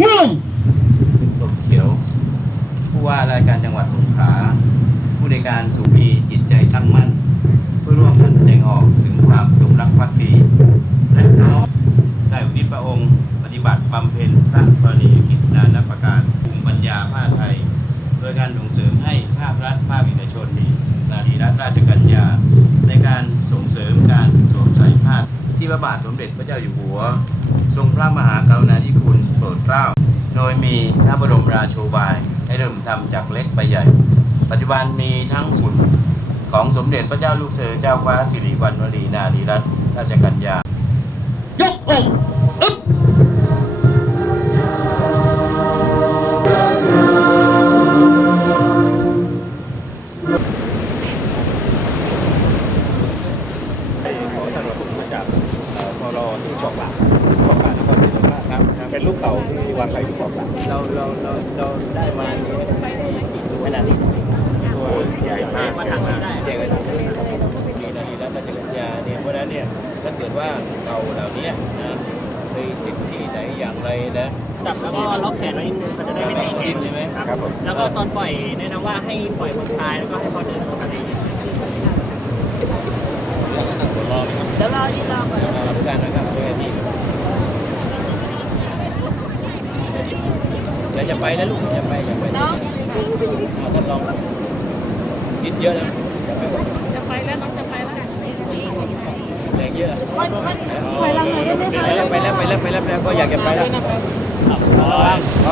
มุ่ตบเขียว ผู้ว่าราชการจังหวัดสงขลาผู้ในการสุบีจิตใจตั้งมั่นเพื่อร่วมกันแสดงออกถึงความจงรักภักดีและน้อมได้อุทิปพระองค์ปฏิบัติบำเพ็ญพระปรีกิจนานัประการภูมิปัญญาผ้าไทย โดยการส่งเสริมให้ภาครัฐภาคเอกชนนาดีรัฐราชกัญญา ในการส่งเสริมการสวมใส่ผ้าที่พระบาทสมเด็จพระเจ้าอยู่หัว ทรงพระมหากรุณาธิคุณโปรดเกล้า โดยมีพระบรมราโชบายให้เริ่มทำจากเล็กไปใหญ่ ปัจจุบันมีทั้งหุ่นของสมเด็จพระเจ้าลูกเธอเจ้าฟ้าสิริวัณวรีนารีรัตนราชกัญญายกอกอึ๊บขอสนับสนุนมาจากเอ่อที่เกาะหลักหลักนครศรีธรรมราช ครับ ครับเป็นลูกเต่าที่วางไข่ที่เกาะหลักเราเราเราเราได้มาเนี่ยกี่ตัวขนาดนี้ตัวใหญ่มากมาทางนี้ได้เด็กกันมีนารีรัตนราชกัญญาเนี่ยเพราะฉะนั้นเนี่ยถ้าเกิดว่าเราเหล่านี้นะไปติดที่ไหนอย่างไรนะจับแล้วก็ล็อกแขนไว้นิดนึงเขาจะได้ไม่ตีแขดิ้นนใช่ไหมครับผมแล้วก็ตอนปล่อยแนะนำว่าให้ปล่อยบนซ้ายแล้วก็ให้เขาเดินปกติเดี๋ยวรอที่รอก่อน เรารับการนะครับช่วยกันดี เดี๋ยวจะไปแล้วลูกจะไปอย่าไปน้องเอาทดลองคิดเยอะแล้วอย่าไปก่อนจะไปแล้วน้องจะไปแล้วแรงเยอะวันวันถอยหลังหน่อยได้ไหมคะไปแล้วไปแล้วไปแล้วไปแล้วไปแล้วก็อยากจะไปแล้วครับไป